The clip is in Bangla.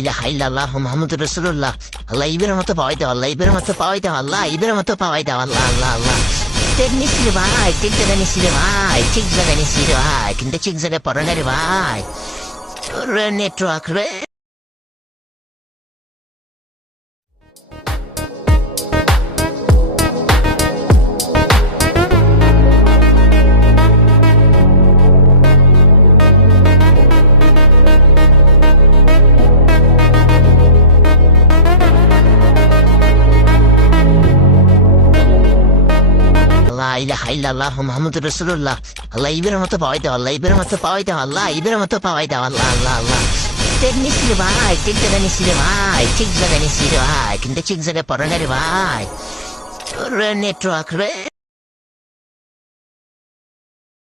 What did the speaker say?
ইলাহা ইল্লাল্লাহ মুহাম্মাদুর রাসূলুল্লাহ। আল্লাহ ইবের মতো পাওয়াই দাও, আল্লাহ ইবের মতো পাওয়াই দাও, আল্লাহ ইবের মতো পাওয়াই দাও, আল্লাহ আল্লাহ আল্লাহ। ঠিক নিছি রে ভাই, ঠিক জায়গায় নিছি রে ভাই, ঠিক জায়গায় নিছি রে ভাই, কিন্তু ঠিক জায়গায় পড়ে না রে ভাই। রে নেটওয়ার্ক রে। আল্লাহ ইলাহা ইল্লাল্লাহ মুহাম্মাদুর রাসূলুল্লাহ। আল্লাহ ইবের মতো পাওয়াই দাও, আল্লাহ ইবের মতো পাওয়াই দাও, আল্লাহ ইবের মতো পাওয়াই দাও, আল্লাহ আল্লাহ আল্লাহ। ঠিক নিছি রে ভাই, ঠিক জায়গায় নিছি রে ভাই, ঠিক জায়গায় নিছি রে ভাই, কিন্তু ঠিক জায়গায় পড়ে না রে ভাই। রে নেটওয়ার্ক রে।